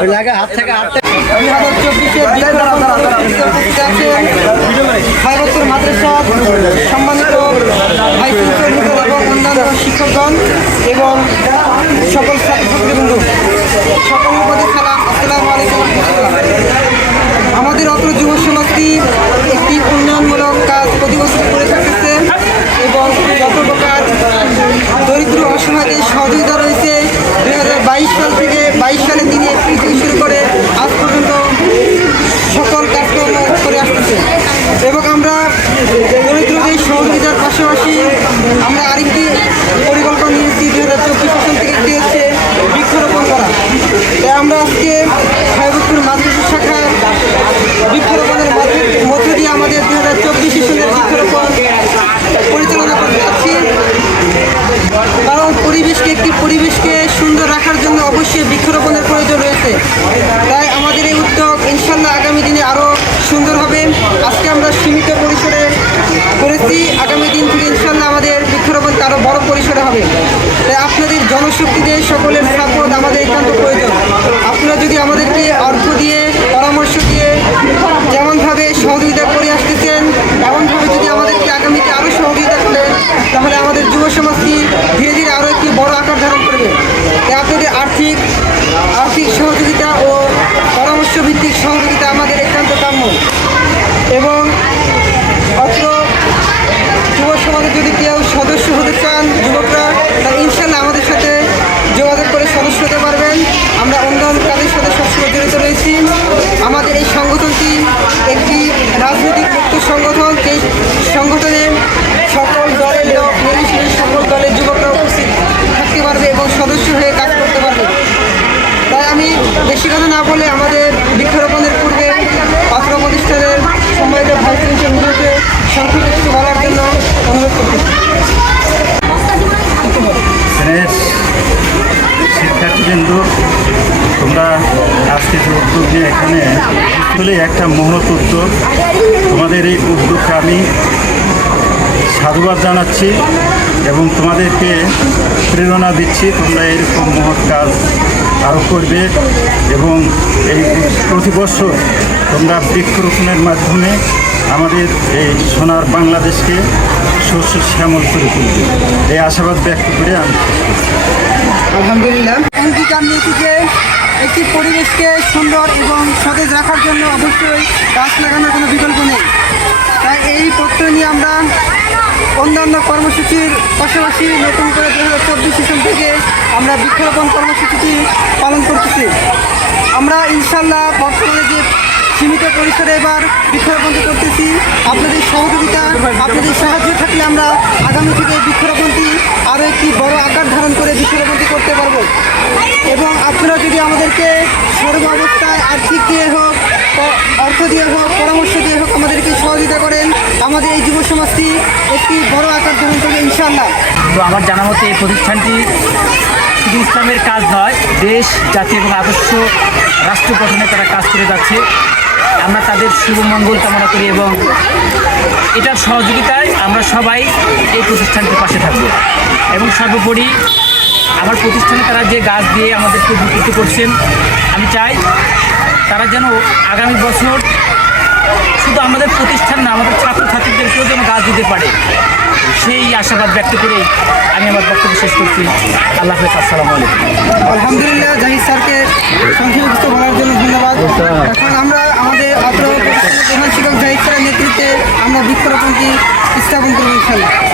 ওই লাগে হাত থেকে হাত থেকে। মাদ্রাসা সম্মানিত শিক্ষকগণ এবং সকল ছাত্রছাত্রীবৃন্দ সকল উপদে সালাম আসসালামু আলাইকুম রহমতুল্লাহ। আমাদের অত্র যুব সমাজটি একটি উন্নয়নমূলক কাজ প্রতি বছর করে থাকতেছে এবং যত প্রকার দরিদ্র অসহায়দের সহযোগিতা রয়েছে দুই হাজার বাইশ সাল থেকে বাইশ সালের দিনে এপ্রিল থেকে শুরু করে আজ পর্যন্ত সকল কাজকর্ম করে আসতেছে এবং আমরা দরিদ্রদের সহযোগিতার পাশাপাশি আমরা আরেকটি পরিকল্পনা নিয়েছি দুই হাজার চব্বিশ সাল থেকে একটি হচ্ছে বৃক্ষরোপণ করা। তাই আমরা আজকে সাহেবপুর মাদ্রাসা শাখায় বৃক্ষরোপণের মধ্য দিয়ে আমাদের দুই হাজার চব্বিশ সালের বৃক্ষরোপণ পরিচালনা করতে যাচ্ছি। কারণ পরিবেশকে একটি পরিবেশকে সুন্দর রাখার জন্য অবশ্যই বৃক্ষরোপণের প্রয়োজন রয়েছে। করেছি। আগামী দিন থেকে ইনশাল্লাহ আমাদের বৃক্ষরোপণটা আরও বড় পরিসরে হবে। তাই আপনাদের জনশক্তিতে সকলের সাপোর্ট আমাদের একান্ত প্রয়োজন। আপনারা যদি আমাদেরকে অর্থ দিয়ে, পরামর্শ দিয়ে যেমনভাবে সহযোগিতা করে আসতেছেন এমনভাবে যদি আমাদেরকে আগামীতে আরও সহযোগিতা করেন, তাহলে আমাদের যুব সমাজটি ধীরে ধীরে আরও একটি বড় আকার ধারণ করবে। তাই আপনাদের আর্থিক আর্থিক সহযোগিতা ও পরামর্শ ভিত্তিক সহযোগিতা আমাদের একান্ত কাম্য। এবং সংগঠন এই সংগঠনে সকল দলের লোক নির্বিশেষে সকল দলের যুবকরা উপস্থিত। থাকতে পারবে এবং সদস্য হয়ে কাজ করতে পারবে। তাই আমি বেশি কথা না বলে আমাদের বৃক্ষরোপণের পূর্বে পাত্র প্রতিষ্ঠানের সম্মানিত ভাইস প্রিন্সিপালকে সংক্ষিপ্ত কিছু বলার জন্য অনুরোধ করতে শিক্ষার্থীবৃন্দ, তোমরা আজকে যে উদ্যোগ এখানে আসলে একটা মহৎ উদ্যোগ তোমাদের এই উদ্যোগকে আমি সাধুবাদ জানাচ্ছি এবং তোমাদেরকে প্রেরণা দিচ্ছি। তোমরা এরকম মহৎ কাজ আরও করবে এবং এই প্রতি বছর তোমরা বৃক্ষরোপণের মাধ্যমে আমাদের এই সোনার বাংলাদেশকে শস্য শ্যামল করে তুলবে। এই আশাবাদ ব্যক্ত করে আমি আলহামদুলিল্লাহ। একটি পরিবেশকে সুন্দর এবং সতেজ রাখার জন্য অবশ্যই গাছ লাগানোর কোনো বিকল্প নেই। তাই এই পত্র নিয়ে আমরা অন্যান্য কর্মসূচির পাশাপাশি নতুন করে দু হাজার চব্বিশ থেকে আমরা বৃক্ষরোপণ কর্মসূচিটি পালন করতেছি আমরা ইনশাল্লাহ বর্তমানে যে পরিসরে এবার বৃক্ষরোপণটি করতেছি। আপনাদের সহযোগিতা, আপনাদের সাহায্য থাকলে আমরা আগামী থেকে বৃক্ষরোপণটি আরও একটি বড় আকার ধারণ করে বৃক্ষরোপণটি করতে পারব। এবং আপনারা যদি আমাদেরকে সর্ব অবস্থায় আর্থিক দিয়ে হোক অর্থ দিয়ে হোক, পরামর্শ দিয়ে হোক আমাদেরকে সহযোগিতা করেন, আমাদের এই যুব সমাজটি একটি বড় আকার ধারণ করবে ইনশাআল্লাহ। তো আমার জানা মতে এই প্রতিষ্ঠানটি শুধু ইসলামের কাজ নয়, দেশ, জাতি এবং আদর্শ রাষ্ট্র গঠনে তারা কাজ করে যাচ্ছে। আমরা তাদের শুভ মঙ্গল কামনা করি এবং এটার সহযোগিতায় আমরা সবাই এই প্রতিষ্ঠানটির পাশে থাকব। এবং সর্বোপরি আমার প্রতিষ্ঠানে তারা যে গাছ দিয়ে আমাদেরকে উপকৃত করছেন, আমি চাই তারা যেন আগামী বছর শুধু আমাদের প্রতিষ্ঠান না, আমাদের ছাত্রছাত্রীদেরকেও যেন গাছ দিতে পারে। সেই আশাবাদ ব্যক্ত করে আমি আমার বক্তব্য শেষ করছি। আল্লাহ হাফেজ, আসসালামু আলাইকুম। আলহামদুলিল্লাহ, জাহিদ স্যারকে সংক্ষেপে কিছু বলার জন্য ধন্যবাদ এখন আমরা আমাদের অত্র বৃক্ষরোপণটি স্থাপন করব ইনশাল্লাহ